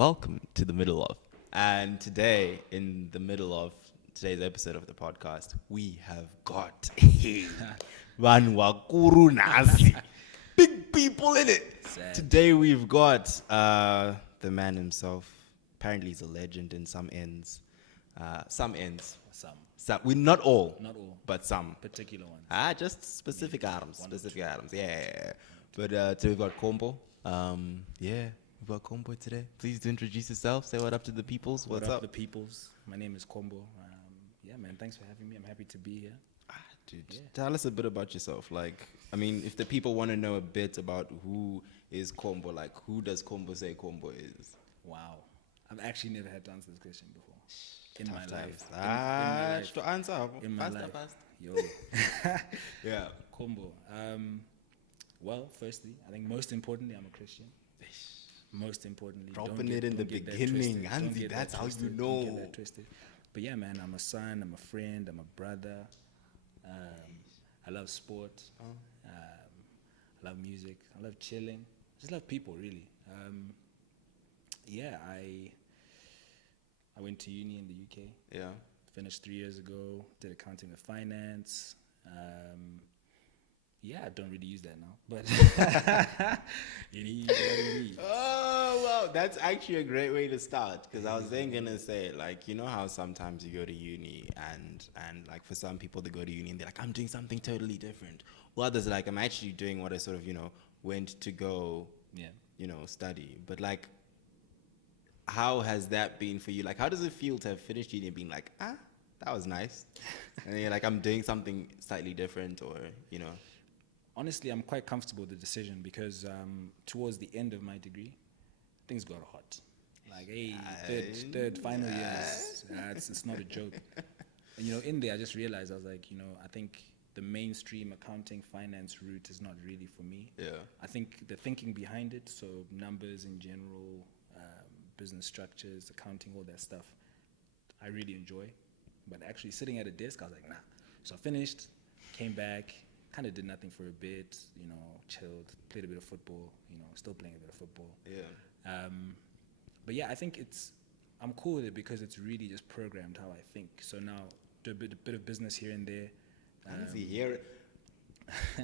Welcome to the middle of. And today, in the middle of today's episode of the podcast, we have got Vanwakuru Nasi. Big people in it. Sad. Today we've got the man himself. Apparently he's a legend in some ends. Some ends. We're not all. Not all. But some. Particular ones. Just specific items. One or Specific items. Yeah. But today we've got Kombo. We've got Kombo today. Please do introduce yourself. Say what up to the peoples. What's up? the peoples? My name is Kombo. Yeah, man. Thanks for having me. I'm happy to be here. Dude, Yeah. tell us a bit about yourself. Like, I mean, if the people want to know a bit about who is Kombo, like, who does Kombo say Kombo is? Wow. I've actually never had to answer this question before. In my Tough life. times. To answer. In my Faster, life. fast. Yo. Yeah. Kombo. Well, firstly, I think most importantly, I'm a Christian. Most importantly, Dropping it in the get that beginning, twisted. Andy, Don't get that's that how you twisted. know. Don't get that twisted. But yeah, man, I'm a son, I'm a friend, I'm a brother. I love sport. I love music. I love chilling. I just love people, really. I went to uni in the UK. Yeah. Finished 3 years ago. Did accounting and finance. I don't really use that now, but uni. Oh, wow. That's actually a great way to start. Because I was then going to say, like, you know how sometimes you go to uni and like, for some people, they go to uni and they're like, I'm doing something totally different. Well, others are like, I'm actually doing what I sort of, went to go, study. But, like, how has that been for you? Like, how does it feel to have finished uni and being like, that was nice? And then you're like, I'm doing something slightly different or, Honestly, I'm quite comfortable with the decision because towards the end of my degree, things got hot. Like, hey, third final years, it's not a joke. And, in there, I just realized, I was like, I think the mainstream accounting finance route is not really for me. Yeah. I think the thinking behind it, so numbers in general, business structures, accounting, all that stuff, I really enjoy. But actually sitting at a desk, I was like, nah. So I finished, came back, kind of did nothing for a bit, chilled, played a bit of football, still playing a bit of football. Yeah. But yeah, I think I'm cool with it because it's really just programmed how I think. So now, do a bit of business here and there.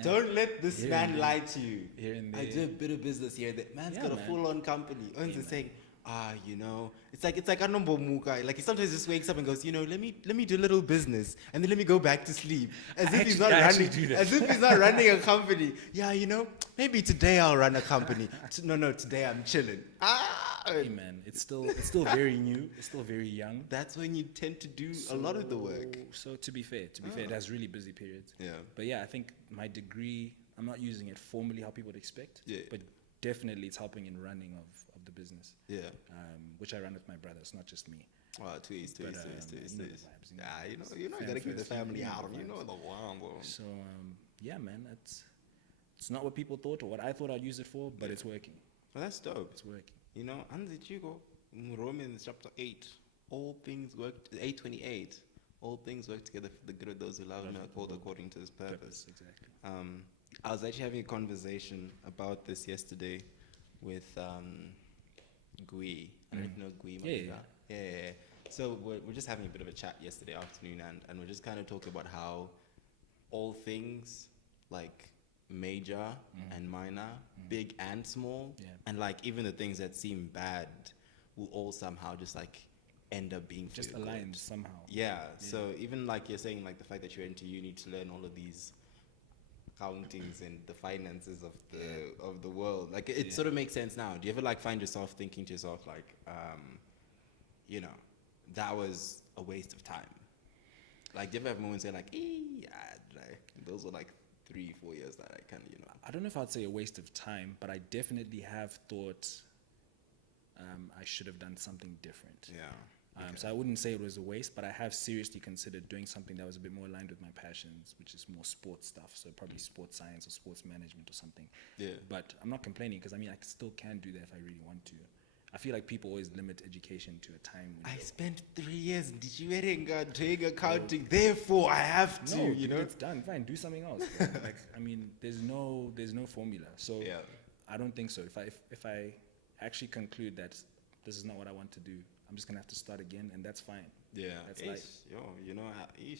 Don't let this man lie to you. Here and there. I do a bit of business here. That man's got a full-on company. Owns is saying, it's like a number muka. Like he sometimes just wakes up and goes, let me do a little business and then let me go back to sleep. As if he's not running a company. Yeah, maybe today I'll run a company. No, today I'm chilling. Hey man, it's still very new. It's still very young. That's when you tend to do a lot of the work. So to be fair, it has really busy periods. Yeah. But yeah, I think my degree, I'm not using it formally how people would expect. Yeah. But definitely it's helping in running of the business. Yeah. Which I run with my brothers, not just me. Tweets. You know the vibes, You gotta keep the family out. the You know the one, bro. So yeah, man, it's not what people thought or what I thought I'd use it for, but it's working. Well, that's dope. It's working. Anzi Chico, in Romans chapter 8, all things work, 8:28, all things work together for the good of those who love him, are called according to his purpose. Exactly. I was actually having a conversation about this yesterday with Gui. I don't know Gui. Yeah. So we're just having a bit of a chat yesterday afternoon, and we're just kind of talking about how all things, like major and minor, big and small, and like even the things that seem bad will all somehow just like end up being Just for your aligned good. somehow. Yeah. So even like you're saying, like the fact that you went to uni to learn all of these accountings and the finances of the world, like it sort of makes sense now. Do you ever like find yourself thinking to yourself like, that was a waste of time? Like, do you ever have moments where like, those were like 3-4 years that I kind of, I don't know if I'd say a waste of time, but I definitely have thought I should have done something different. Yeah. So I wouldn't say it was a waste, but I have seriously considered doing something that was a bit more aligned with my passions, which is more sports stuff. So probably sports science or sports management or something. Yeah. But I'm not complaining because I still can do that if I really want to. I feel like people always limit education to a time window. I spent 3 years in Dichiwerenga doing accounting, therefore I have to, No, dude, it's done. Fine, do something else. There's no formula. So I don't think so. If I actually conclude that this is not what I want to do. I'm just gonna have to start again, and that's fine. Yeah, That's ish, life. yo, you know,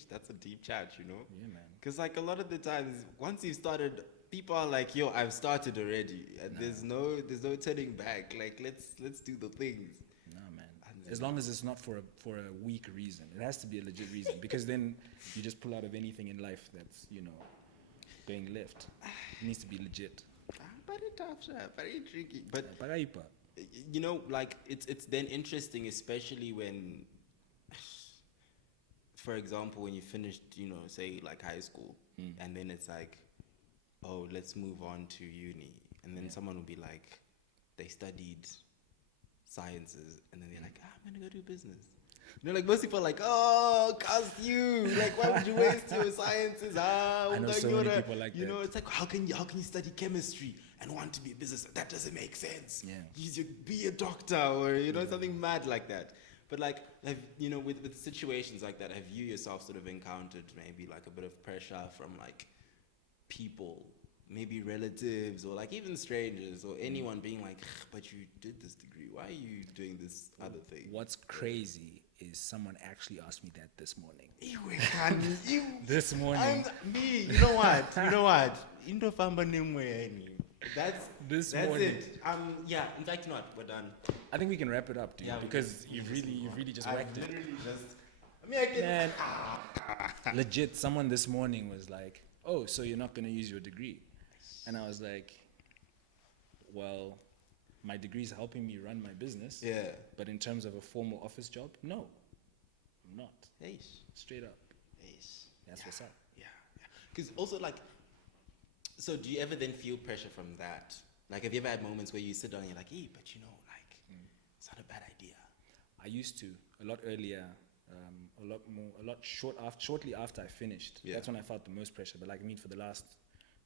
that's a deep chat, you know. Yeah, man. Because like a lot of the times, once you've started, people are like, "Yo, I've started already. And there's no turning back. Like, let's do the things." Nah, man. As long as it's not for a weak reason, it has to be a legit reason, because then you just pull out of anything in life that's going left. It needs to be legit. Very tough, very tricky. But Paraipa. you know, like it's then interesting, especially when, for example, when you finished, say like high school, and then it's like, oh, let's move on to uni, and then someone will be like, they studied sciences, and then they're like, I'm gonna go do business. Like most people are like, oh, cause you, like, why would you waste your sciences? I know so many people like that. It's like, how can you study chemistry and want to be a business? That doesn't make sense. Yeah. Be a doctor or something mad like that. But like, with situations like that, have you yourself sort of encountered maybe like a bit of pressure from like people, maybe relatives or like even strangers or anyone being like, but you did this degree, why are you doing this other thing? What's crazy is someone actually asked me that this morning. This morning. You know what? That's This that's morning. it. Yeah. In fact, you know what? We're done. I think we can wrap it up, dude, Yeah, because you've really just whacked it. Literally just. I mean, I can. Man, legit, someone this morning was like, "Oh, so you're not gonna use your degree?" And I was like, "Well, my degree is helping me run my business. Yeah. But in terms of a formal office job, no, I'm not. Eish. Straight up. Eish. That's what's up. Yeah. Because also like, so do you ever then feel pressure from that? Like, have you ever had moments where you sit down and you're like, hey, but it's not a bad idea. I used to a lot earlier, shortly after I finished. Yeah. That's when I felt the most pressure. But like, for the last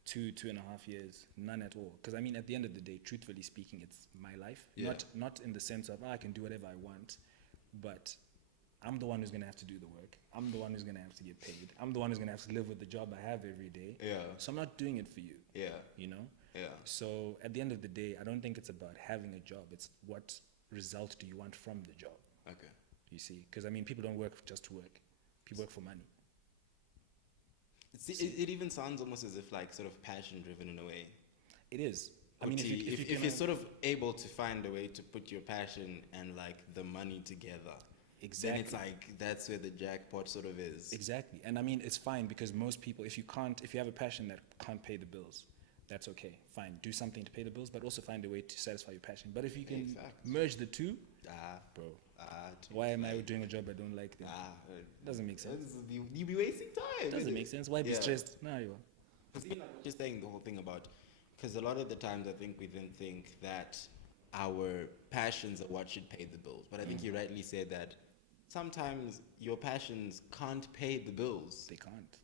2.5 years, none at all. Because at the end of the day, truthfully speaking, it's my life. Yeah. Not in the sense of I can do whatever I want, but I'm the one who's gonna have to do the work. I'm the one who's gonna have to get paid. I'm the one who's gonna have to live with the job I have every day. Yeah. So I'm not doing it for you. Yeah. Yeah. So at the end of the day, I don't think it's about having a job. It's what result do you want from the job. Okay. You see, because people don't work just to work. People work for money. It even sounds almost as if like sort of passion driven in a way. It is. If you're sort of able to find a way to put your passion and like the money together, exactly, then it's like that's where the jackpot sort of is. Exactly, and it's fine because most people, if you have a passion that can't pay the bills, that's okay. Fine, do something to pay the bills, but also find a way to satisfy your passion. But if you can merge the two, bro, why am I doing a job I don't like? Then doesn't make sense. You be wasting time. Doesn't make sense. Why be stressed? No, you are. Because even like just saying the whole thing about, because a lot of the times I think we then think that our passions are what should pay the bills. But I think you rightly said that sometimes your passions can't pay the bills. They can't.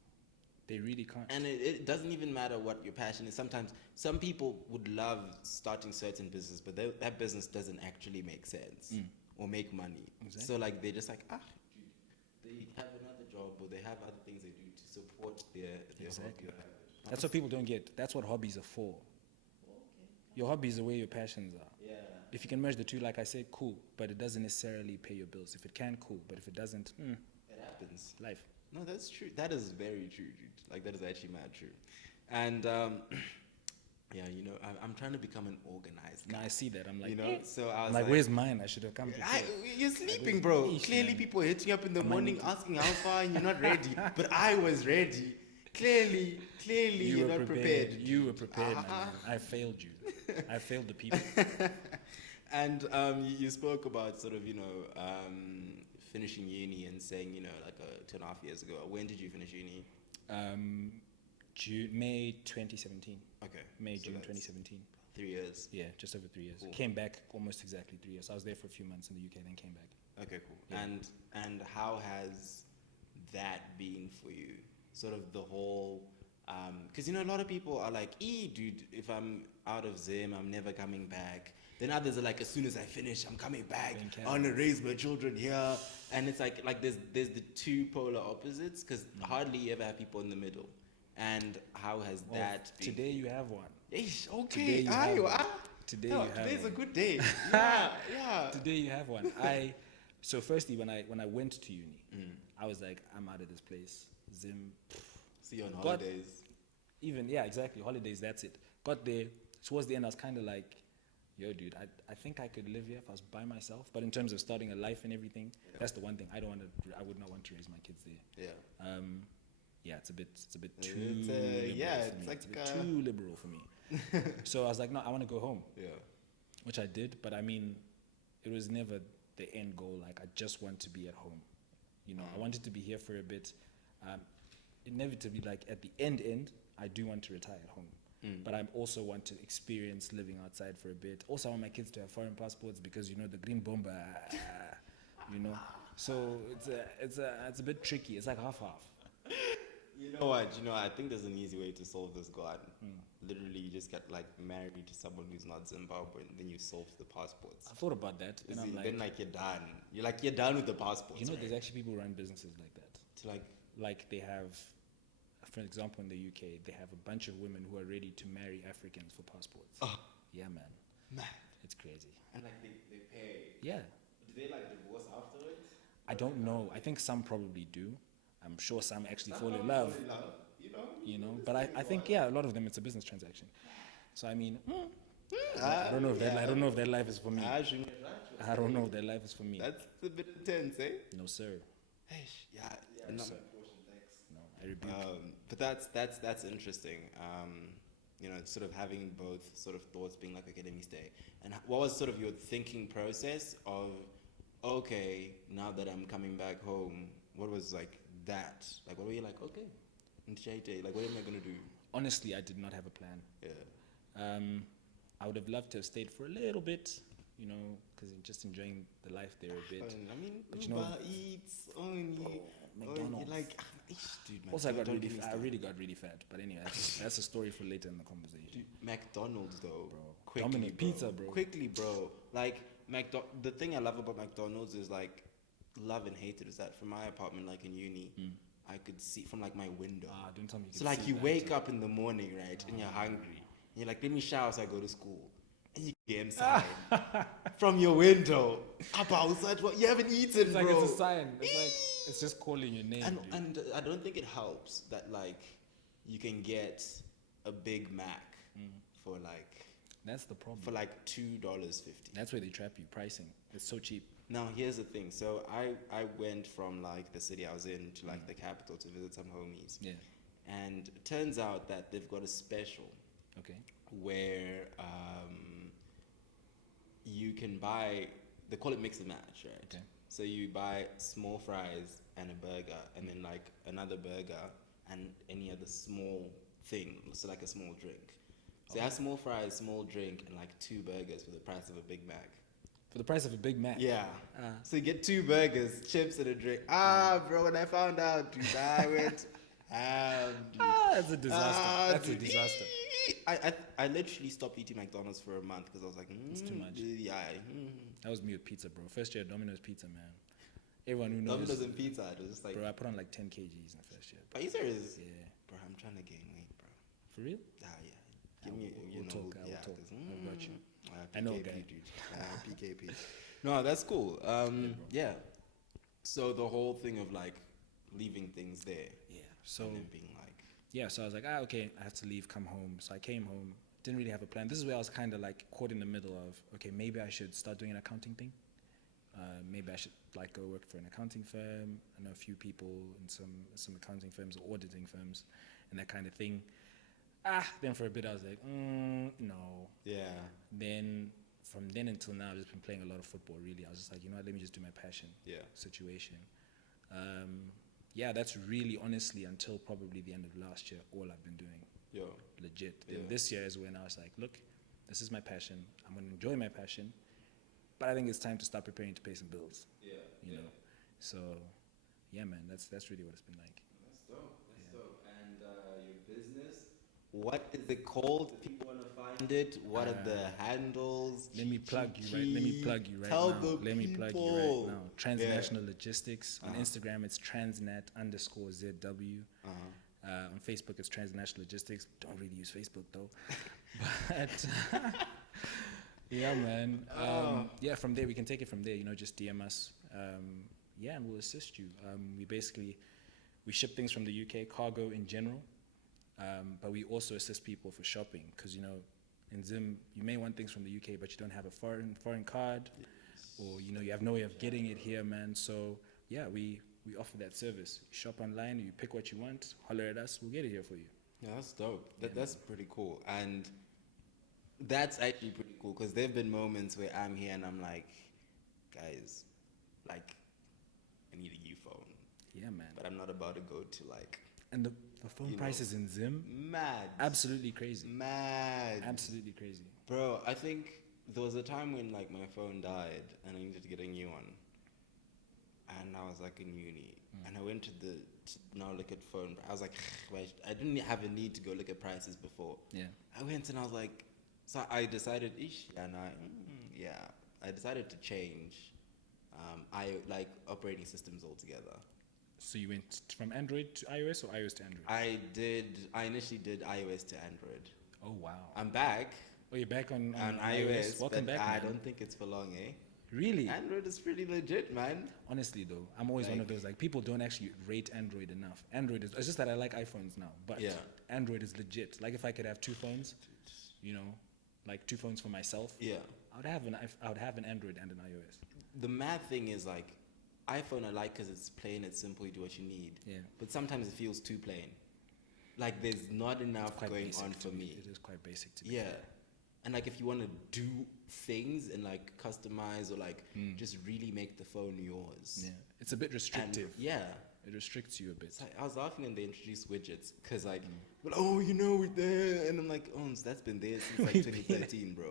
They really can't. And it doesn't even matter what your passion is. Sometimes some people would love starting certain business, but that business doesn't actually make sense or make money. Exactly. So like they're just like, they have another job or they have other things they do to support their Exactly. hobby. That's what people don't get. That's what hobbies are for. Your hobbies are where your passions are. Yeah. If you can merge the two, like I said, cool. But it doesn't necessarily pay your bills. If it can, cool. But if it doesn't, it happens. Life. No, that's true. That is very true, dude. Like that is actually mad true. And yeah, I'm trying to become an organized guy. Now I see that. I'm like, so I was like, where's mine? I should have come to you're sleeping, bro. Clearly people hitting up in the morning asking how far and you're not ready. But I was ready. Clearly you're not prepared. You were prepared, my man. I failed you. I failed the people. And you spoke about sort of, finishing uni and saying, like 2.5 years ago. When did you finish uni? May 2017. Okay. June 2017. 3 years. Yeah, just over 3 years. Cool. Came back almost exactly 3 years. I was there for a few months in the UK, then came back. Okay, cool. Yeah. And how has that been for you? Sort of the whole, because a lot of people are like, dude, if I'm out of Zim, I'm never coming back. Then others are like, as soon as I finish, I'm coming back. I want to raise my children here. And it's like there's the two polar opposites, because hardly you ever have people in the middle. And how has that been? Today you have one. Okay. Today you have one. Today No, you have today's a one. good day. Yeah, yeah. Today you have one. So firstly, when I went to uni, I was like, I'm out of this place. Zim. See you on Got- holidays. Even yeah, exactly. Holidays. That's it. Got there towards the end. I was kind of like, yo, dude, I think I could live here if I was by myself. But in terms of starting a life and everything, that's the one thing I don't want to. I would not want to raise my kids there. Yeah. Yeah, it's a bit too It's, liberal yeah, for it's me. like, It's a bit too liberal for me. So I was like, no, I want to go home, Yeah. which I did. But I mean, it was never the end goal. Like I just want to be at home. You know, I wanted to be here for a bit. Inevitably, like at the end, I do want to retire at home. But I also want to experience living outside for a bit. Also, I want my kids to have foreign passports because you know the green bomber, you know. So it's a bit tricky. It's like half. You know what? I think there's an easy way to solve this, God. Literally, you just get like married to someone who's not Zimbabwean, then you solve the passports. I thought about that. Then I'm Then you're done. You're done with the passports. you know, right? there's actually people who run businesses like that. To Like they have, for example, in the UK, they have a bunch of women who are ready to marry Africans for passports. Oh. Yeah, man. Man. It's crazy. And they pay. Yeah. Do they divorce afterwards? I don't know. I think some probably do. I'm sure some actually fall in love. You know, but I think a lot of them it's a business transaction. So I mean, I don't know if that I don't know if that life is for me. I don't know if that life is for me. That's a bit intense, eh? No sir. Yeah. No, No. sir. No, I rebuke. But that's interesting. Sort of having both sort of thoughts, being like, okay, let me stay. And what was sort of your thinking process of, okay, now that I'm coming back home, what was like that? Like, what were you like, okay, like, what am I gonna do? Honestly, I did not have a plan. Yeah. I would have loved to have stayed for a little bit, you know, because just enjoying the life there a bit. I mean, But Uber you know, Eats only. McDonald's. You're like, dude, man. Also, I don't get me I started. really got really fat. But anyway, that's a story for later in the conversation. Dude, McDonald's though, Bro. quickly, Domino pizza, bro. Quickly, bro. Like the thing I love about McDonald's is like love and hate it is that from my apartment, like in uni, I could see from like my window. Don't tell me. So like you wake up in the morning, right, and you're hungry, and you're like, let me shower so I go to school. And you get inside from your window up outside. What you haven't eaten, It's like bro. it's a sign. It's like it's just calling your name. And dude. I don't think it helps that like you can get a Big Mac for like That's the problem. for like $2.50. That's where they trap you. Pricing. It's so cheap. Now here's the thing. So I went from like the city I was in to like the capital to visit some homies. Yeah. And it turns out that they've got a special Okay. where you can buy, they call it mix and match, right? Okay. So you buy small fries and a burger and then like another burger and any other small thing, so like a small drink. So you have small fries, small drink, and like 2 burgers for the price of a Big Mac. For the price of a Big Mac. Yeah. Ah. So you get 2 burgers, chips, and a drink. Bro, when I found out, dude, I went ham, dude. That's a disaster. That's a dude. disaster. I literally stopped eating McDonald's for a month because I was like, It's too much. Yeah. That was me with pizza, bro. First year Domino's pizza, man. Everyone who knows. Domino's and pizza, it was just like. Bro, I put on like 10 kgs in the first year. Are you serious? Yeah. Bro, I'm trying to gain weight, bro. For real? Yeah. Give me, we'll talk. I will yeah, talk. 'cause, I've got you. PKP, I know, guy. dude. PKP. No, that's cool. Yeah. So the whole thing of like leaving things there Yeah. So and then being like, yeah, so I was like, okay, I have to leave, come home. So I came home, didn't really have a plan. This is where I was kind of like caught in the middle of, okay, maybe I should start doing an accounting thing. Maybe I should like go work for an accounting firm. I know a few people in some accounting firms or auditing firms and that kind of thing. Then for a bit I was like, no. yeah. Then from then until now, I've just been playing a lot of football, really. I was just like, you know what, let me just do my passion situation. Yeah, that's really, honestly, until probably the end of last year, all I've been doing. Yo. Legit. Yeah. Then this year is when I was like, look, this is my passion. I'm going to enjoy my passion. But I think it's time to start preparing to pay some bills. Yeah. You know? So, yeah, man, that's really what it's been like. That's dope. That's dope. And your business, what is it called? If people want to find it, what are the handles? Let me plug you right now. Tell the Let me plug you people. right now. Transnational Logistics. On Instagram, it's transnat_ZW. On Facebook, it's Transnational Logistics. Don't really use Facebook though. But Yeah, man. Yeah, from there we can take it from there. You know, just DM us. Yeah, and we'll assist you. We ship things from the UK, cargo in general, but we also assist people for shopping because you know, in Zim you may want things from the UK, but you don't have a foreign card, or you know you have no way of getting it here, man. So yeah, we offer that service. You shop online, you pick what you want, holler at us, we'll get it here for you. Yeah, that's dope. That's pretty cool. And that's actually pretty cool because there have been moments where I'm here and I'm like, guys, like, I need a new phone. Yeah, man. But I'm not about to go to like. And the phone prices in Zim, mad. absolutely crazy. Mad. Absolutely crazy. Bro, I think there was a time when like my phone died and I needed to get a new one. And I was like in uni. And I went to now look at phone. I was like, wait, I didn't have a need to go look at prices before. Yeah. I went and I was like, so I decided, I decided to change, I like operating systems altogether. So you went from Android to iOS or iOS to Android? I initially did iOS to Android. Oh wow. I'm back. Oh, you're back on iOS. Welcome but back. I Man. don't think it's for long, eh? Really? Android is pretty legit, man. Honestly though, I'm always one of those like people don't actually rate Android enough. It's just that I like iPhones now, but Android is legit. Like if I could have two phones, you know, like two phones for myself, I would have an Android and an iOS. The mad thing is like iPhone I like because it's plain, it's simple, you do what you need. Yeah. But sometimes it feels too plain. Like there's not enough going on for me. It is quite basic to me. Yeah. And like if you want to do things and like customize or like just really make the phone yours. Yeah. It's a bit restrictive. And yeah. It restricts you a bit. Like, I was laughing when they introduced widgets because like, well, oh, you know, we're there. And I'm like, oh, that's been there since like 2013, bro.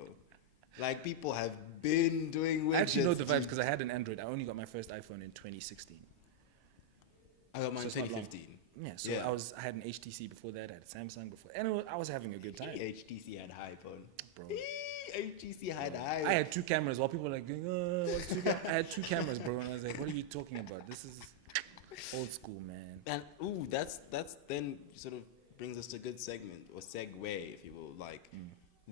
Like people have been doing widgets. I actually know the vibes because I had an Android. I only got my first iPhone in 2016. I got mine in 2015. Yeah, so I had an HTC before that, I had a Samsung before, and I was having a good time. HTC had high phone. Bro. HTC had high. I had two cameras while people were like going, what's two cameras? I had two cameras, bro, and I was like, what are you talking about? This is old school, man. And that's then sort of brings us to a good segment or segue, if you will, like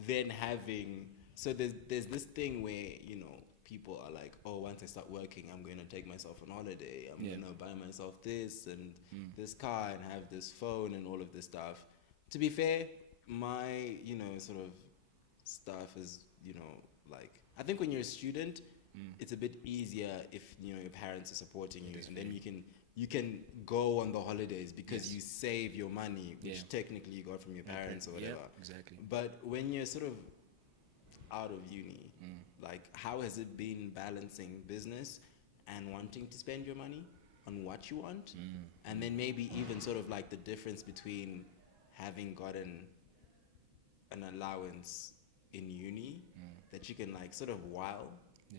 then having. So there's this thing where, you know, people are like, oh, once I start working, I'm going to take myself on holiday. I'm going to buy myself this and this car and have this phone and all of this stuff. To be fair, my, you know, sort of stuff is, you know, like, I think when you're a student, it's a bit easier if, you know, your parents are supporting you. And then you can go on the holidays because you save your money, which technically you got from your parents or whatever. Yeah, exactly. But when you're sort of out of uni, like how has it been balancing business and wanting to spend your money on what you want, and then maybe even sort of like the difference between having gotten an allowance in uni that you can like sort of while.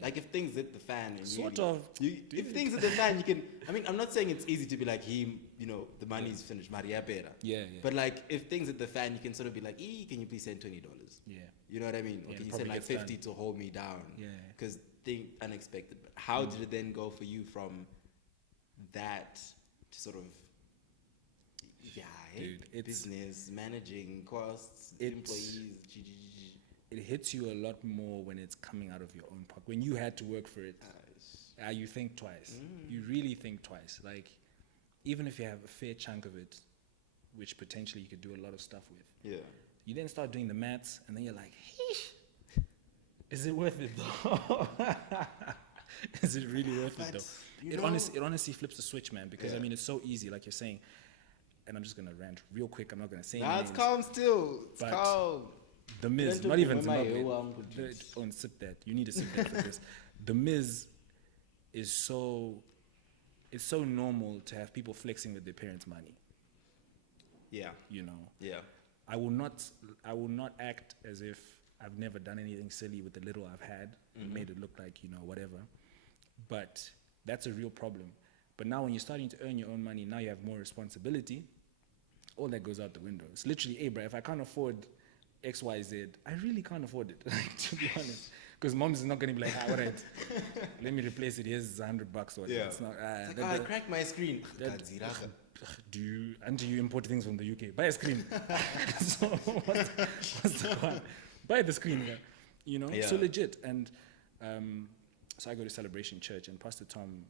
Like if things hit the fan and if things hit the fan, you can. I mean, I'm not saying it's easy to be like him. You know, the money's finished, Maria Pera. Yeah. But like, if things hit the fan, you can sort of be like, can you please send $20? Yeah. You know what I mean? Or can you send like 50 to hold me down? Yeah. Because thing unexpected. But how did it then go for you from that to sort of Dude, business, managing costs, employees? It hits you a lot more when it's coming out of your own pocket. When you had to work for it, you think twice. You really think twice. Like, even if you have a fair chunk of it, which potentially you could do a lot of stuff with. Yeah. You then start doing the maths, and then you're like, is it worth it though? Is it really worth it though? It honestly flips the switch, man, because I mean, it's so easy, like you're saying, and I'm just going to rant real quick. I'm not going to say anything. It's calm still. It's calm. The Miz, not even Zimbabwe. Don't sip that. You need to sip that for this. The Miz is it's so normal to have people flexing with their parents' money. Yeah. You know. Yeah. I will not act as if I've never done anything silly with the little I've had and made it look like, you know, whatever. But that's a real problem. But now when you're starting to earn your own money, now you have more responsibility. All that goes out the window. It's literally, hey, bro, if I can't afford XYZ, I really can't afford it, like, to be honest. Because mom's not going to be like, all right, let me replace it. Here's $100 or whatever. It's not, it's like, I cracked my screen. Do you import things from the UK? Buy a screen. So what's the point? Buy the screen. you know, so legit. And so I go to Celebration Church, and Pastor Tom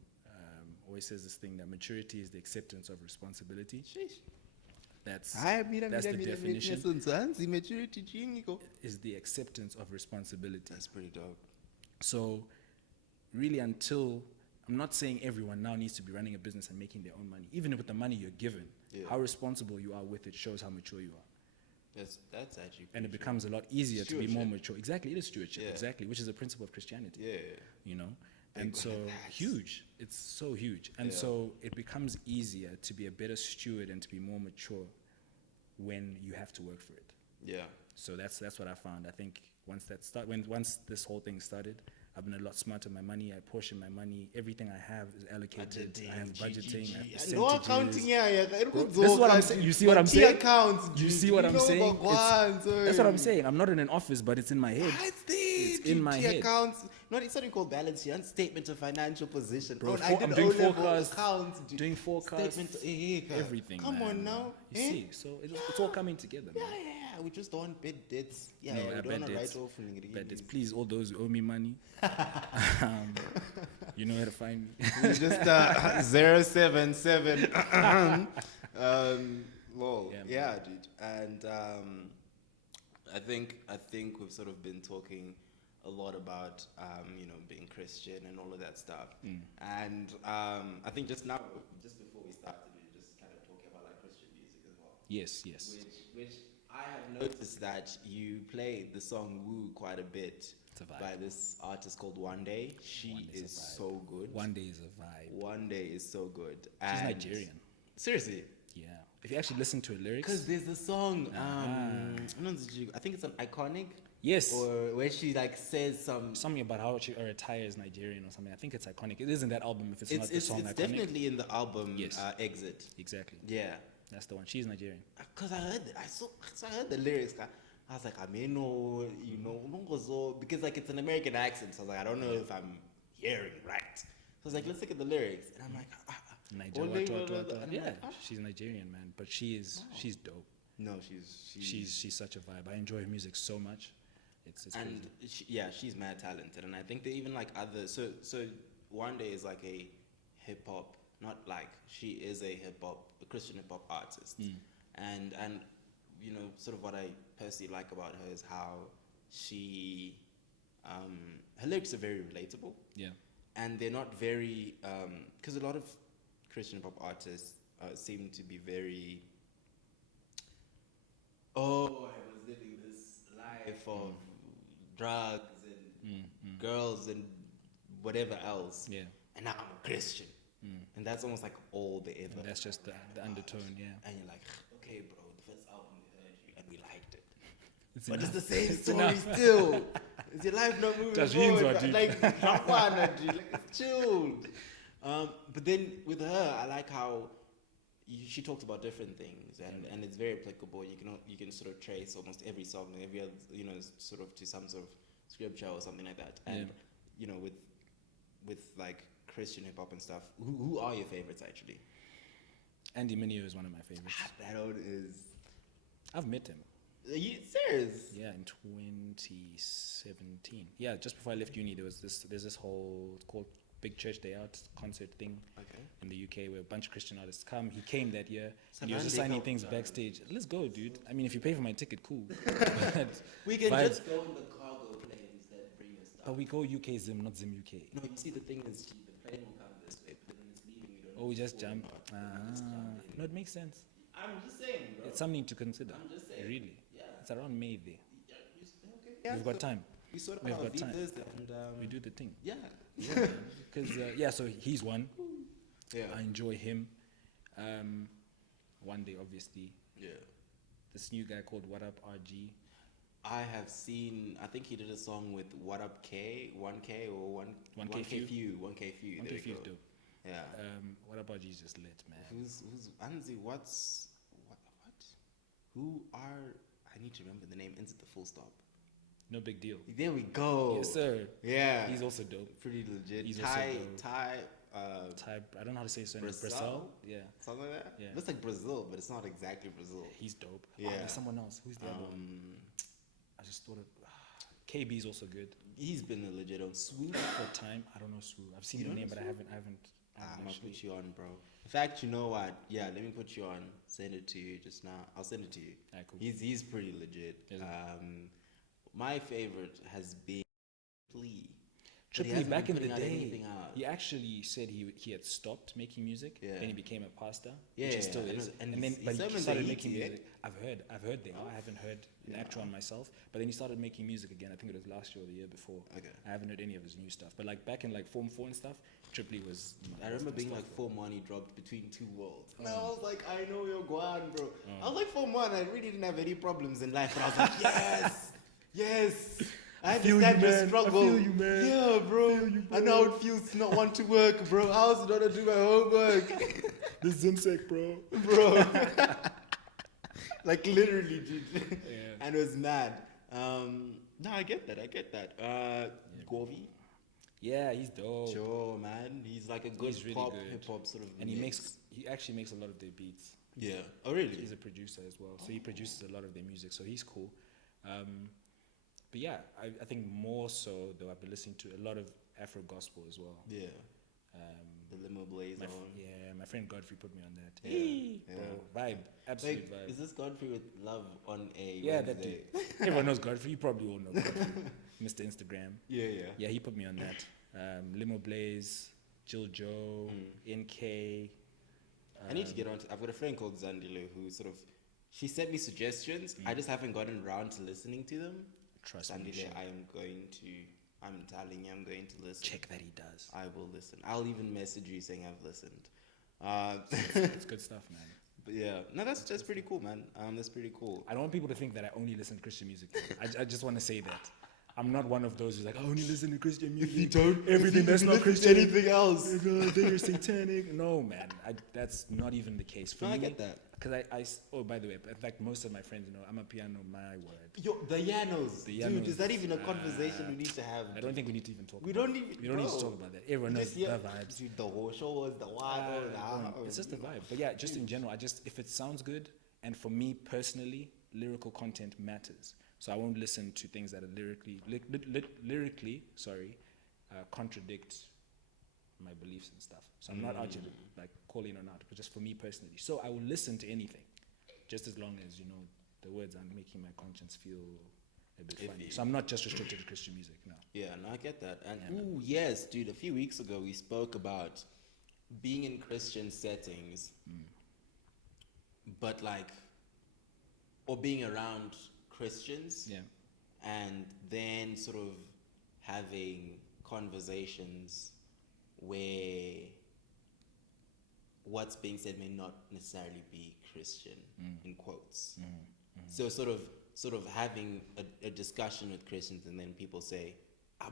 always says this thing that maturity is the acceptance of responsibility. Sheesh. That's the definition. Is the acceptance of responsibility. That's pretty dope. So really, until I'm not saying everyone now needs to be running a business and making their own money. Even with the money you're given, how responsible you are with it shows how mature you are. That's actually. And it becomes a lot easier to be more mature. Exactly, it is stewardship. Exactly, which is a principle of Christianity. Yeah. You know, and so huge. It's so huge, and so it becomes easier to be a better steward and to be more mature when you have to work for it. Yeah. So that's what I found. I think once this whole thing started, I've been a lot smarter with my money. I portion my money. Everything I have is allocated. I have budgeting. I have percentages. No accounting here. This is what I'm saying. You see what I'm saying? Accounts, you see what I'm saying? That's what I'm saying. I'm not in an office, but it's in my head. It's in my head. Accounts. It's not called balance sheet. Statement of financial position. Bro, I'm doing forecasts. Doing forecasts. Everything. Come on now. You see, so it's all coming together. Man. Yeah. We just don't want bad debts. We don't want to write off. Bad debts. Please, all those who owe me money. You know where to find me. Just 077. Lol. Yeah, dude. And I think we've sort of been talking a lot about being Christian and all of that stuff. And I think just before we started, we were just kind of talking about like Christian music as well. Yes. Which I have noticed that you play the song "Woo" quite a bit by this artist called One Day. She is so good. One Day is a vibe. One Day is so good. She's Nigerian. Seriously? Yeah. If you actually listen to her lyrics. Because there's the song, I think it's an Iconic. Yes. Or where she like says something about how her attire is Nigerian or something. I think it's Iconic. It is in that album if it's not the song Iconic. It's definitely in the album Exit. Exactly. Yeah. That's the one. She's Nigerian. Because I heard the lyrics. I was like, because like it's an American accent. So I was like, I don't know if I'm hearing right. So I was like, let's look at the lyrics. And I'm like, she's Nigerian, man. But she's dope. No, she's such a vibe. I enjoy her music so much. It's and she's mad talented. And I think they even like other. So One Day is like a hip hop. Not like she is a Christian hip hop artist, and sort of what I personally like about her is how she, her lyrics are very relatable. Yeah, and they're not very because a lot of Christian hip hop artists seem to be very. Oh, I was living this life of drugs and girls and whatever else. Yeah, and now I'm a Christian. And that's almost like all the ever. And that's just the undertone, yeah. And you're like, okay, bro, the first album we heard you and we liked it. But it's the same story still. Is your life not moving forward? Like, it's chilled. But then with her, I like how she talks about different things, and it's very applicable. You can sort of trace almost every song, every other, sort of to some sort of scripture or something like that. And with like Christian hip hop and stuff, who are your favorites actually? Andy Mineo is one of my favorites. That old is. I've met him. Are you serious? Yeah, in 2017. Yeah, just before I left uni, there's this whole called Big Church Day Out concert thing in the UK where a bunch of Christian artists come. He came that year. And he was just signing things backstage. Let's go, dude. I mean, if you pay for my ticket, cool. We can just go in the cargo plane instead, bring your stuff. But we go UK Zim, not Zim UK. No, you see, the thing is, the plane will come this way, but then when it's leaving, we don't. Oh, we just jump. No, it makes sense. I'm just saying, bro. It's something to consider. I'm just saying. Really. Yeah. It's around May there. Yeah, We've got time. We've got time. And we do the thing. Yeah. Because, so he's one. Yeah. I enjoy him. One Day, obviously. Yeah. This new guy called What Up RG. I have seen, I think he did a song with What Up K, 1K or 1K Few. 1K Few. 1K Few is dope. Yeah. What Up RG is just lit, man. Who's Anzi, what? Who are, I need to remember the name, ends at the full stop. No big deal. There we go. Yes, sir. Yeah. He's also dope. Pretty legit. He's Ty, I don't know how to say his name. Brazil? Yeah. Something like that? Yeah. Looks like Brazil, but it's not exactly Brazil. He's dope. Yeah. Oh, there's someone else. Who's the other one? I just thought of KB is also good. He's been a legit on Swoop. For time, I don't know Swoop. I've seen You the don't name, know but I Swoop? haven't I'm gonna actually. put you on, bro. In fact, you know what? Yeah, let me put you on. Send it to you just now. I'll send it to you. Alright, cool. He's pretty legit. Is it? My favorite has been Flea. But he Trippy, hasn't back been in the putting out day, anything out. he actually said he had stopped making music. Yeah. Then he became a pastor, Yeah, which he yeah, still and is. it- and And his- then, his but he sermons started are making heaty, music. I've heard they are. I haven't heard the actual one myself. But then he started making music again. I think it was last year or the year before. Okay. I haven't heard any of his new stuff. But like back in like Form 4 and stuff, Trippy was. I remember being like Form 1, he dropped Between Two Worlds. And I was like, I know you're Guan, bro. I was like, Form 1, I really didn't have any problems in life. But I was like, yes, yes. I feel understand you, your man. struggle. I feel you, man. Yeah, bro. I know how it feels to not want to work, bro. How's it not to do my homework? This Zimsec, bro. Bro. Like literally, dude. Yeah. And it was mad. No, I get that. Govi. Yeah, he's dope. Sure, man. He's like a good He's really pop, good. hip hop sort of And he mix. actually makes a lot of their beats. Yeah. Oh, really? He's a producer as well, so he produces a lot of their music. So he's cool. But yeah, I think more so though I've been listening to a lot of Afro gospel as well. Yeah. The limo blaze on. My friend Godfrey put me on that. Yeah, Hey, yeah. bro, vibe, absolute Like, vibe. is this Godfrey with love on a Yeah, that Wednesday? dude. Everyone knows Godfrey. You probably all know Godfrey, Mr. Instagram. Yeah, yeah. Yeah, he put me on that. Limo Blaze, Jill Joe, NK. I need to get on to, I've got a friend called Zandile who sort of, she sent me suggestions. I just haven't gotten around to listening to them. Trust me, Zandile, shit. I'm telling you, I'm going to listen. Check that he does. I will listen. I'll even message you saying I've listened. It's good stuff, man. But yeah, no, that's pretty cool, man. That's pretty cool. I don't want people to think that I only listen to Christian music. I just want to say that. I'm not one of those who's like, I only listen to Christian music. If you don't, everything that's not listen to Christian, anything else. then you're satanic. No, man, that's not even the case. For No, me, I get that. Because oh, by the way, in fact, most of my friends know I'm a piano, my word. Yo, the Yanos. The Dude, Yanos. is that even a conversation we need to have? I don't think we need to even talk We about don't it. even. We don't need to bro. talk about that. Everyone knows Just, the yeah, vibes. dude, the whole show was the one. It's just a vibe. But yeah, just in general, if it sounds good, and for me personally, lyrical content matters. So I won't listen to things that are lyrically, contradict my beliefs and stuff. So I'm not out here to like call in or not, but just for me personally. So I will listen to anything, just as long as the words aren't making my conscience feel a bit funny. So I'm not just restricted to Christian music. No. Yeah, no, I get that. And Yeah, ooh, yes, dude. A few weeks ago, we spoke about being in Christian settings, but like, or being around Christians, Yeah. and then sort of having conversations where what's being said may not necessarily be Christian in quotes. So sort of having a discussion with Christians, and then people say,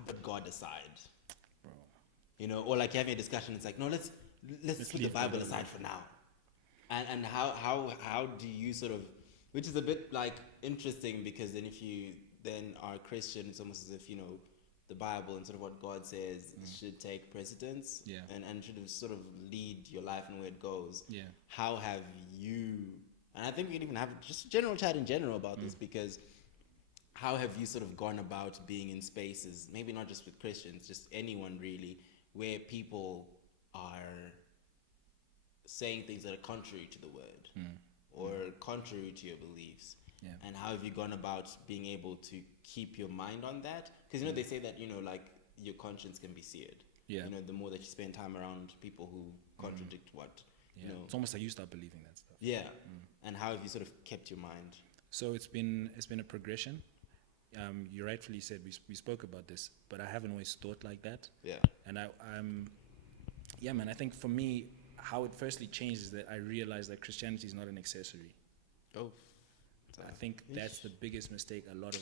but God aside. Bro. Or like having a discussion, it's like, no, let's put the leave Bible God aside for now. And how do you sort of, which is a bit like interesting, because then if you then are Christian, it's almost as if, the Bible and sort of what God says should take precedence, Yeah. and should sort of lead your life and where it goes. Yeah. How have you, and I think we can even have just a general chat in general about this, because how have you sort of gone about being in spaces, maybe not just with Christians, just anyone really, where people are saying things that are contrary to the word or contrary to your beliefs? Yeah. And how have you gone about being able to keep your mind on that? Because they say that like your conscience can be seared. Yeah. The more that you spend time around people who contradict what It's almost like you start believing that stuff. Yeah. And how have you sort of kept your mind? So it's been a progression. You rightfully said we spoke about this, but I haven't always thought like that. Yeah. And I think for me, how it firstly changed is that I realized that Christianity is not an accessory. Oh. I think that's the biggest mistake a lot of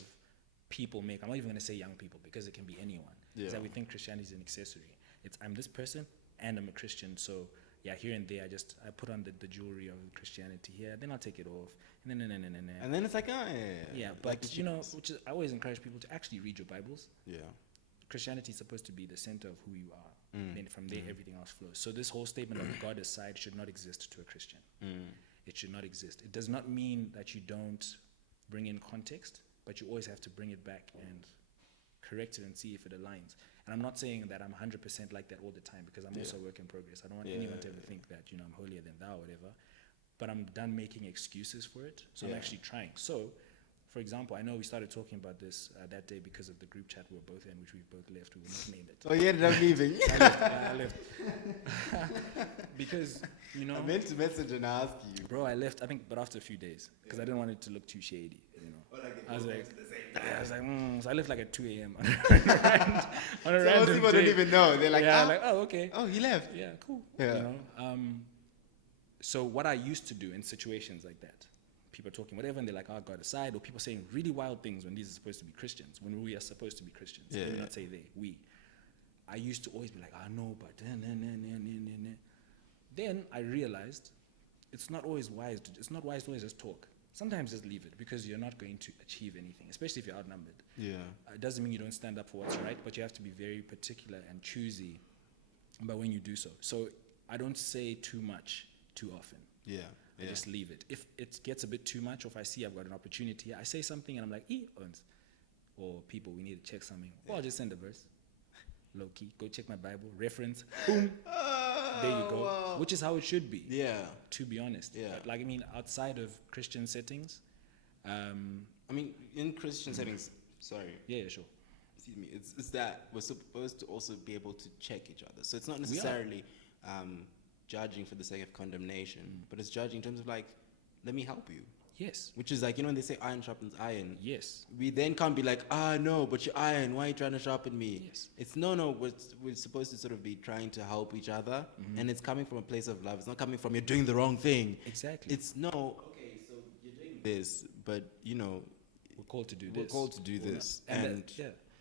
people make. I'm not even going to say young people, because it can be anyone. Yeah. Is that we think Christianity is an accessory. I'm this person and I'm a Christian, so yeah, here and there I put on the jewelry of Christianity here, then I'll take it off, and then And then it's like, yeah, but which is, I always encourage people to actually read your Bibles. Yeah. Christianity is supposed to be the center of who you are. Then from there, everything else flows. So this whole statement of God aside should not exist to a Christian. It should not exist. It does not mean that you don't bring in context, but you always have to bring it back and correct it and see if it aligns. And I'm not saying that I'm 100% like that all the time, because I'm also a work in progress. I don't want anyone to ever think that, I'm holier than thou or whatever. But I'm done making excuses for it. So I'm actually trying. So, for example, I know we started talking about this that day because of the group chat we were both in, which we both left. We will not name it. Oh, you ended up leaving. I left. Because, I meant to message and ask you. Bro, I left, I think, but after a few days. Because I didn't want it to look too shady, I was like, so I left like at 2 a.m. on a random most people day. don't even know. They're like, oh, okay. Oh, he left. Yeah, cool. Yeah. So what I used to do in situations like that, people are talking whatever, and they're like, oh, God aside, or people saying really wild things when these are supposed to be Christians, when we are supposed to be Christians. Let me not say they, we. I used to always be like, no, but then I realized it's not always wise to always just talk. Sometimes just leave it, because you're not going to achieve anything, especially if you're outnumbered. Yeah. It doesn't mean you don't stand up for what's right, but you have to be very particular and choosy about when you do so. So I don't say too much too often. Yeah. I just leave it. If it gets a bit too much, or if I see I've got an opportunity, I say something and I'm like, or people, we need to check something. Or I'll just send a verse. Low key, go check my Bible, reference, boom. There you go. Wow. Which is how it should be. Yeah. To be honest. Yeah. Like, I mean, outside of Christian settings. In Christian settings, sorry. Yeah, sure. Excuse me. It's that we're supposed to also be able to check each other. So it's not necessarily judging for the sake of condemnation, but it's judging in terms of like, let me help you. Yes. Which is like, when they say iron sharpens iron. Yes. We then can't be like, no, but you're iron. Why are you trying to sharpen me? Yes. It's no. We're supposed to sort of be trying to help each other. And it's coming from a place of love. It's not coming from you're doing the wrong thing. Exactly. It's okay, so you're doing this, but, we're called to do this. We're called to do this. And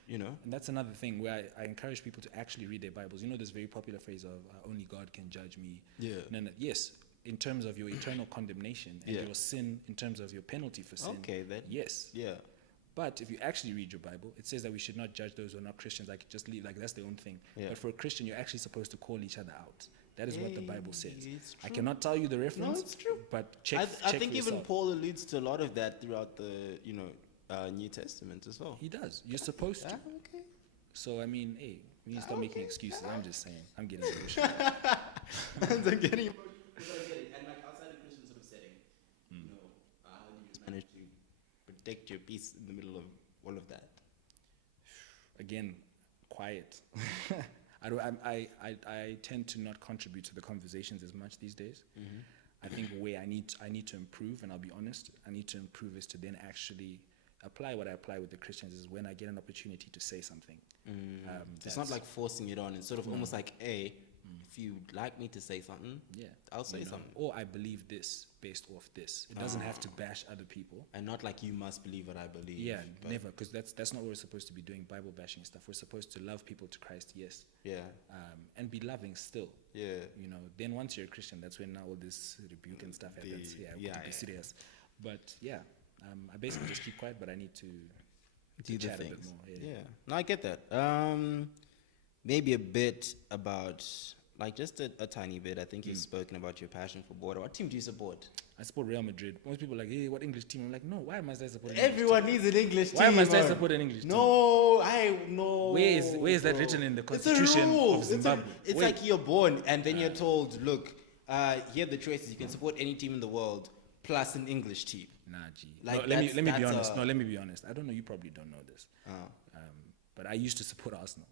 And that's another thing where I encourage people to actually read their Bibles. This very popular phrase of only God can judge me. Yeah. No, yes. In terms of your eternal condemnation and your sin, in terms of your penalty for sin. Okay, then. Yes. Yeah. But if you actually read your Bible, it says that we should not judge those who are not Christians. Like, just leave, like, that's their own thing. Yeah. But for a Christian, you're actually supposed to call each other out. That is what the Bible says. I cannot tell you the reference. No, it's true. But check. I think even Paul alludes to a lot of that throughout the New Testament as well. He does. You're supposed to. Okay. So I mean, hey, we need to stop making excuses. I'm just saying. I'm getting emotional. I'm getting emotional. And like outside of Christian sort of setting, how do you manage to protect your peace in the middle of all of that? Again, quiet. I tend to not contribute to the conversations as much these days. I think where I need to improve, and I'll be honest, I need to improve is to then actually apply what I apply with the Christians is when I get an opportunity to say something. It's not like forcing it on. It's sort of almost like, if you'd like me to say something, I'll say something. Or I believe this based off this. It doesn't have to bash other people. And not like you must believe what I believe. Yeah, never, because that's not what we're supposed to be doing, Bible bashing stuff. We're supposed to love people to Christ, yes. Yeah. And be loving still. Yeah. Then once you're a Christian, that's when now all this rebuke and stuff happens. We have to be serious. But I basically just keep quiet, but I need to do the chat things. a bit more. Yeah. No, I get that. Maybe a bit about, like, just a tiny bit. I think you've spoken about your passion for border. What team do you support? I support Real Madrid. Most people are like, hey, what English team? I'm like, no, why must I support an Everyone English needs an English team. Why must I support an English team? No, I know. Where is that written in the Constitution of Zimbabwe? It's like you're born and then you're told, look, here are the choices. You can support any team in the world plus an English team. Nah, G. Like, let me be honest. No, let me be honest. I don't know. You probably don't know this. But I used to support Arsenal.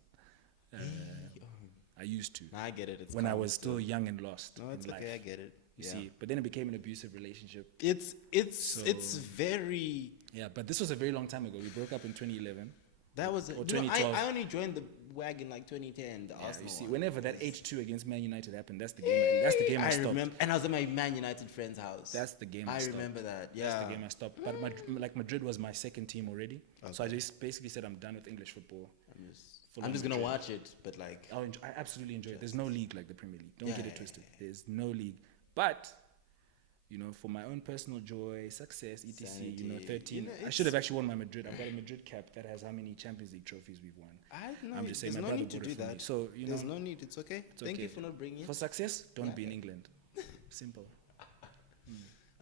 I used to. I get it. When I was still young and lost. No, it's okay. Life. I get it. You see, but then it became an abusive relationship. It's very. Yeah, but this was a very long time ago. We broke up in 2011. That was. Or 2012. I only joined the wagon like 2010. The Arsenal. You see, whenever that H2 against Man United happened, that's the game. That's the game I stopped. Remember, and I was at my Man United friend's house. That's the game I stopped. I remember that. Yeah, that's the game I stopped. But Madrid was my second team already. Okay. So I just basically said I'm done with English football. I'm just gonna watch it, but like I absolutely enjoy it. There's no league like the Premier League. Don't get it twisted. There's no league. But for my own personal joy, success, etc. Sanity. 13. I should have actually won my Madrid. I've got a Madrid cap that has how many Champions League trophies we've won. I'm just saying, there's my no brother need to do that. Me. So there's no need. It's okay. Thank you for not bringing it. For success, don't be in England. Simple.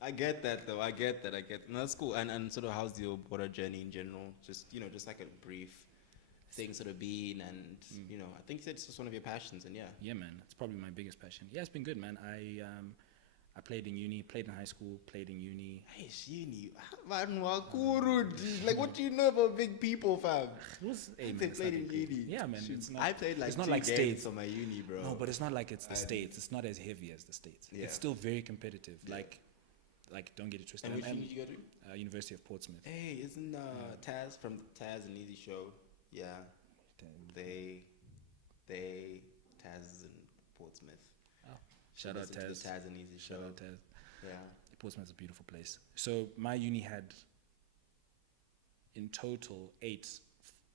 I get that though. I get that. No, that's cool. And sort of how's your border journey in general? Just just like a brief thing sort of been, and you know, I think it's just one of your passions, and yeah. Yeah, man, it's probably my biggest passion. Yeah, it's been good, man. I played in uni, played in high school, played in uni. Hey, it's uni, man, wakuru, dude. Like, what do you know about big people, fam? It was, hey, man, They it's played in nothing crazy. uni. Yeah, man. Shoot, It's not, I played like it's not two like games states. on my uni, bro. No, but it's not like it's the States. It's not as heavy as the States. Yeah. It's still very competitive. Yeah. Like don't get it twisted. And which uni did you go to? University of Portsmouth. Hey, isn't Taz from Taz and Easy Show? Yeah, they Taz is in Portsmouth. Oh, shout out Listen to Taz. the Taz and Easy Show. Shout out Taz. Yeah. Portsmouth's a beautiful place. So my uni had in total 8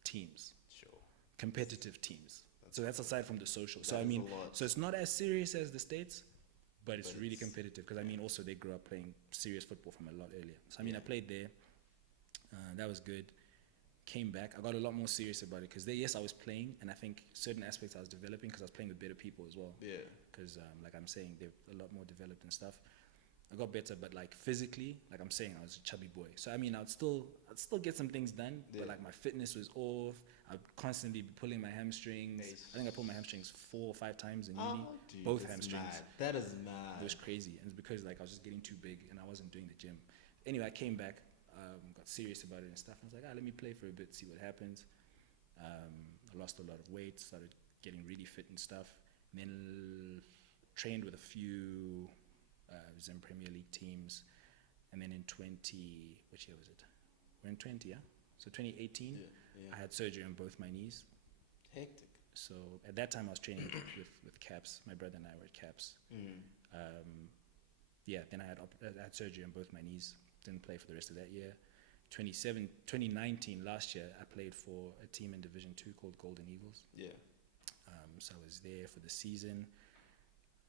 teams, Sure. competitive teams. So that's aside from the social. So That I is mean, a lot. so it's not as serious as the States, but it's But really it's- competitive because I mean, also they grew up playing serious football from a lot earlier. So I mean, I played there. That was good. Came back. I got a lot more serious about it because yes, I was playing, and I think certain aspects I was developing because I was playing with better people as well. Yeah. Because like I'm saying, they're a lot more developed and stuff. I got better, but like physically, like I'm saying, I was a chubby boy. So I mean, I'd still get some things done, Yeah. but like my fitness was off. I'd constantly be pulling my hamstrings. Nice. I think I pulled my hamstrings 4 or 5 times in uni. Dude, Both that's hamstrings. mad. That is mad. It was crazy, and it's because like I was just getting too big and I wasn't doing the gym. Anyway, I came back, got serious about it and stuff. I was like, let me play for a bit, see what happens. I lost a lot of weight, started getting really fit and stuff. And then trained with a few Zim Premier League teams, and then in which year was it? We're in 20, yeah. So 2018, Yeah. I had surgery on both my knees. Hectic. So at that time, I was training with Caps. My brother and I were at Caps. Then I had surgery on both my knees. Didn't play for the rest of that year. 2019, last year, I played for a team in Division 2 called Golden Eagles. Yeah. So I was there for the season.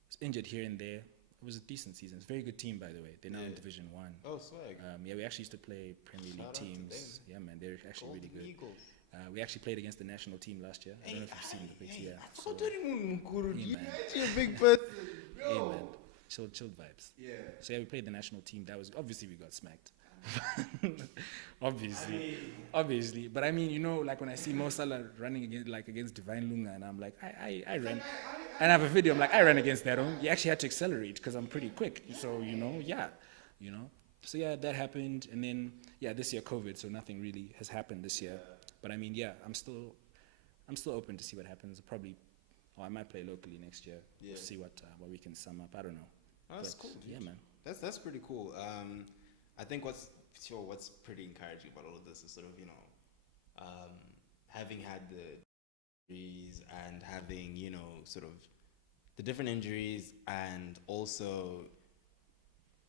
Was injured here and there. It was a decent season. It's a very good team, by the way. They're now in Division 1. Oh, swag. We actually used to play Premier Shout League out to teams. them. Yeah, man, they're actually Golden really good. Eagles. We actually played against the national team last year. I don't know if you've seen the pics. Yeah. I forgot Mukuru. Hey, You're man. actually a big person. Hey, Yo. man. Chill vibes. Yeah. So yeah, we played the national team. That was obviously we got smacked. Obviously. But I mean, you know, like when I see Mo Salah running against Divine Lunga, and I'm like, I ran. And I have a video. I'm like, I ran against that. You actually had to accelerate because I'm pretty quick. So So yeah, that happened, and then this year COVID. So nothing really has happened this year. But I mean, I'm still open to see what happens. I might play locally next year. Yeah. See what we can sum up. I don't know. That's But, cool. Dude. Yeah, man. That's pretty cool. I think what's pretty encouraging about all of this is sort of, you know, having had the injuries and having, you know, sort of the different injuries, and also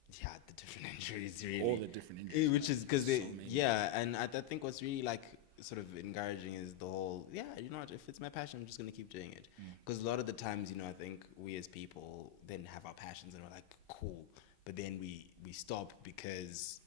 the different injuries, really. All the different injuries. Which is because So many. and I think what's really like sort of encouraging is the whole, you know what, if it's my passion, I'm just going to keep doing it. Because a lot of the times, you know, I think we as people then have our passions and we're like, cool, but then we stop because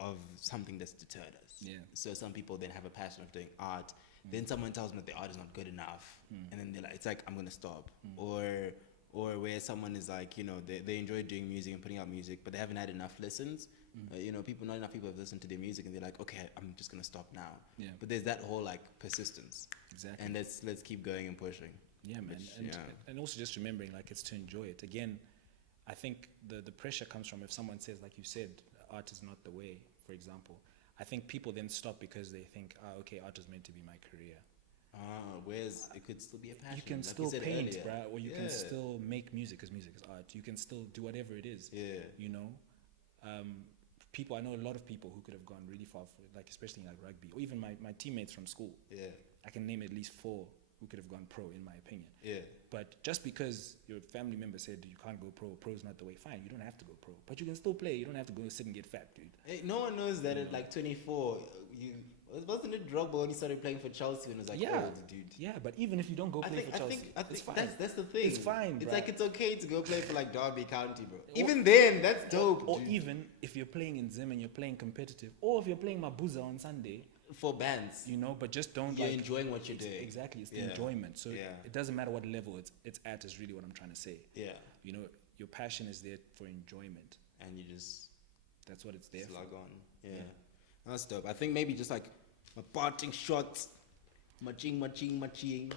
of something that's deterred us. Yeah. So some people then have a passion of doing art, then someone tells them that the art is not good enough, and then they're like, it's like, I'm going to stop. Or where someone is like, you know, they enjoy doing music and putting out music, but they haven't had enough listens. You know, not enough people have listened to their music, and they're like, okay, I'm just gonna stop now. Yeah. But there's that whole like persistence. Exactly. And let's keep going and pushing. Yeah, man. And also just remembering, like, it's to enjoy it. Again, I think the pressure comes from if someone says, like you said, art is not the way, for example. I think people then stop because they think, okay, art is meant to be my career. Whereas it could still be a passion. You can like still said paint, earlier. bruh, or you can still make music, because music is art. You can still do whatever it is. Yeah. You know? I know a lot of people who could have gone really far for it, like especially in like rugby, or even my teammates from school. Yeah. I can name at least 4 who could have gone pro, in my opinion. Yeah. But just because your family member said you can't go pro is not the way, fine, you don't have to go pro. But you can still play, you don't have to go sit and get fat, dude. Hey, no one knows that at like 24, wasn't it Drogba when he started playing for Chelsea and was like, Yeah. old, dude? Yeah, but even if you don't go play for Chelsea, I think it's fine. that's the thing. It's fine, It's bruh. like it's okay to go play for like Derby County, bro. Even then, that's dope. Or dude. even if you're playing in Zim and you're playing competitive, or if you're playing Mabuza on Sunday, for bands, you know, but just don't you're like enjoying what you're doing. Exactly, it's the Yeah. enjoyment. So Yeah. it doesn't matter what level it's at, is really what I'm trying to say. Yeah, You know, your passion is there for enjoyment. and you just That's what it's there for. slug on. Yeah. That's dope. I think maybe just like a parting shot Maching.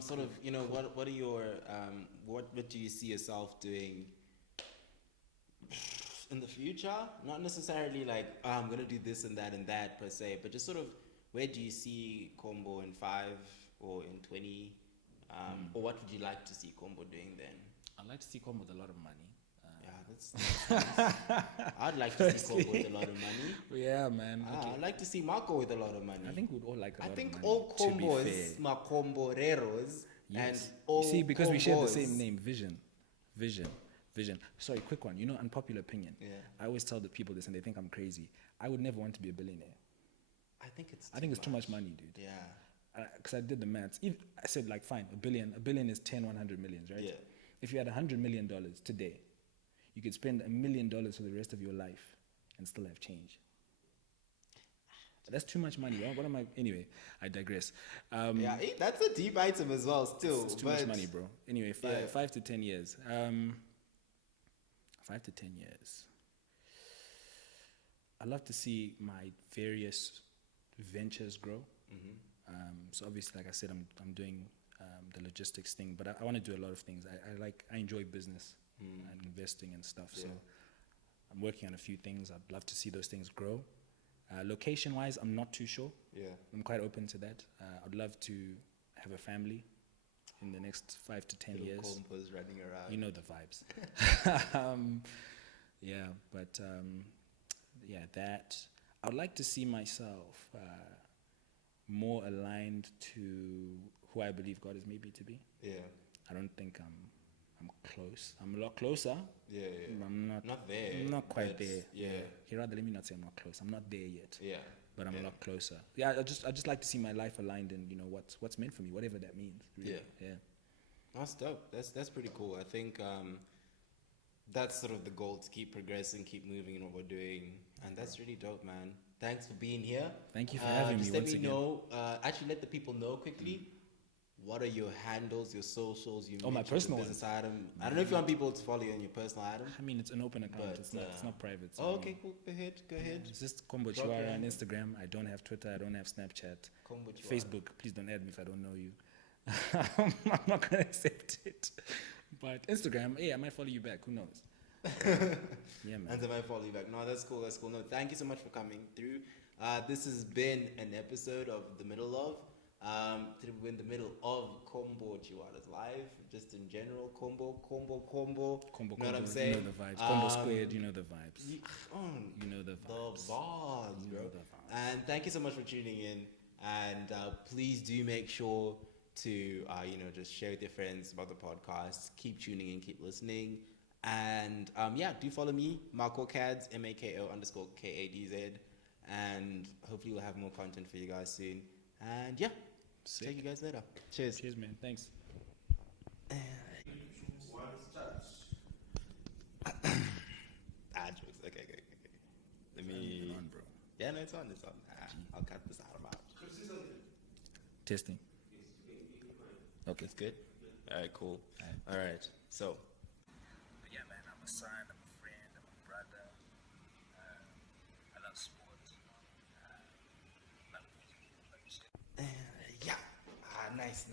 Sort of, you know, what are your what do you see yourself doing in the future? Not necessarily like, oh, I'm gonna do this and that per se, but just sort of where do you see Kombo in 5 or in 20? Or what would you like to see Kombo doing then? I'd like to see Kombo with a lot of money. Yeah, that's nice. I'd like to see Kombo with a lot of money. Yeah, man. I'd like to see Marco with a lot of money. I think we'd all like a lot of money. I think all Kombos, my Komboreros, and all you see, because we share the Kombos. same name, Vision. Sorry, quick one. You know, unpopular opinion. Yeah. I always tell the people this, and they think I'm crazy. I would never want to be a billionaire. I think it's too much money, dude. Yeah. Because I did the maths. I said, like, fine, a billion is 10, 100 millions, right? Yeah. If you had $100 million today, you could spend $1 million for the rest of your life and still have change. That's too much money. What am I? Anyway, I digress. Yeah, that's a deep item as well. Still, it's too much money, bro. Anyway, 5 to 10 years. 5 to 10 years. I'd love to see my various ventures grow. So obviously, like I said, I'm doing the logistics thing, but I want to do a lot of things. I enjoy business and investing and stuff. So I'm working on a few things. I'd love to see those things grow. Location-wise, I'm not too sure. Yeah. I'm quite open to that. I'd love to have a family in the next 5 to 10 years. Kombos running around. You know the vibes. Yeah, but that. I'd like to see myself more aligned to who I believe God has made me to be. Yeah. I don't think I'm close. I'm a lot closer. Yeah. I'm Not there. I'm not quite there. Yeah. Here, rather, let me not say I'm not close. I'm not there yet. Yeah. But I'm a lot closer. Yeah, I just like to see my life aligned in, you know, what's meant for me, whatever that means. Really. Yeah. That's dope. That's pretty cool. I think that's sort of the goal, to keep progressing, keep moving in what we're doing, and that's really dope, man. Thanks for being here. Thank you for having me. Just let once me again. know. Actually, let the people know quickly. What are your handles, your socials? You Oh, my mentioned the personal business item. I don't know if you want people to follow you on your personal item. I mean, it's an open account. But, It's not private. So Oh, okay, cool. Go ahead. It's just Kombo Drop your Chihuahua on handle. Instagram. I don't have Twitter. I don't have Snapchat. Kombo Chihuahua. Facebook. Please don't add me if I don't know you. I'm not gonna accept it. But Instagram, I might follow you back. Who knows? Yeah, man. And then I follow you back. No, that's cool. No, thank you so much for coming through. This has been an episode of The Middle of. We're in the middle of Kombo Chihuahua's live, just in general. Kombo. Know what I'm saying? You know the vibes. Kombo squared, you know the vibes. You know the The vibes. bars, You bro. know the vibes. And thank you so much for tuning in. And please do make sure to, just share with your friends about the podcast. Keep tuning in, keep listening. And do follow me, Marco Cads, MAKO_KADZ. And hopefully we'll have more content for you guys soon. And Sick. take you guys later. Cheers. Cheers, man. Thanks. Jokes. Okay. Let me. On, bro. Yeah, no, it's on. I'll cut this out. I'm out. Testing. Okay. It's good? All right, cool. All right. So. Yeah, man. I'm a son. I'm a friend. I'm a brother. I love sports. Nice.